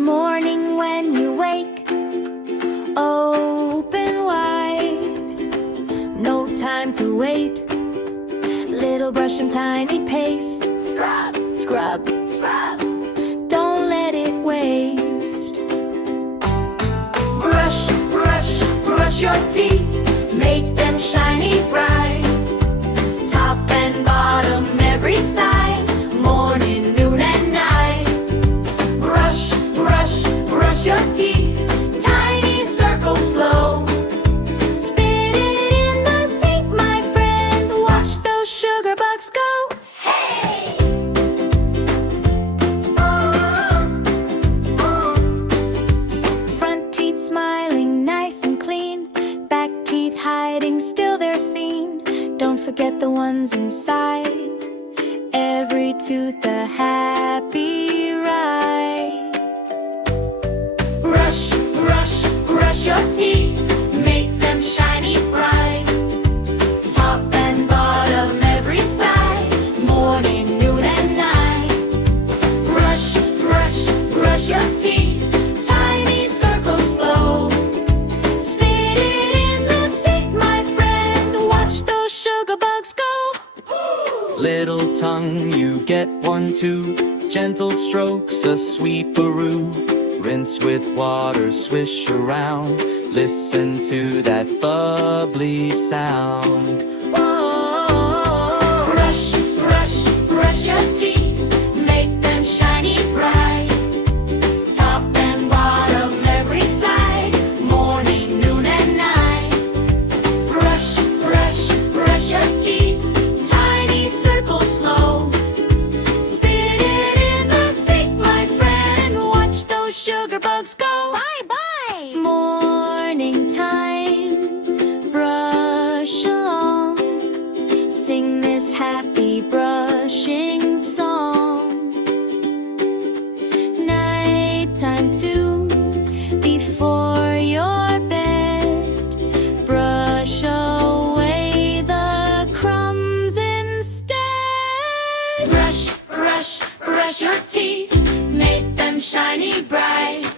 the morning when you wake, open wide, no time to wait. Little brush and tiny paste, scrub, scrub, scrub, don't let it waste. Brush, brush, brush your teeth, make them shiny bright. Top and bottom, every side, morning, noon and night. Brush, brush, brush your teeth, tiny circles slow. Spit it in the sink, my friend, watch those sugar bugs go. Hey! Front teeth smiling nice and clean, back teeth hiding, still they're seen. Don't forget the ones inside, every tooth a happy ride. Brush, brush, brush your teeth, make them shiny bright. Top and bottom, every side, morning, noon and night. Brush, brush, brush your teeth, tiny circles slow. Spit it in the sink, my friend, watch those sugar bugs go. Little tongue, you get one too. Gentle strokes, a sweeperoo. Rinse with water, swish around. Listen to that bubbly sound. Whoa. Brush, brush, brush your teeth, make them shiny bright. Top and bottom, every side, morning, noon and night. Brush, brush, brush your teeth, tiny circles slow. Spit it in the sink, my friend, watch those sugar bugs go. Bye bye. Morning time, brush along, sing this happy brushing song. Nighttime too, before your bed, brush away the crumbs instead. Brush, brush, brush your teeth, make them shiny bright.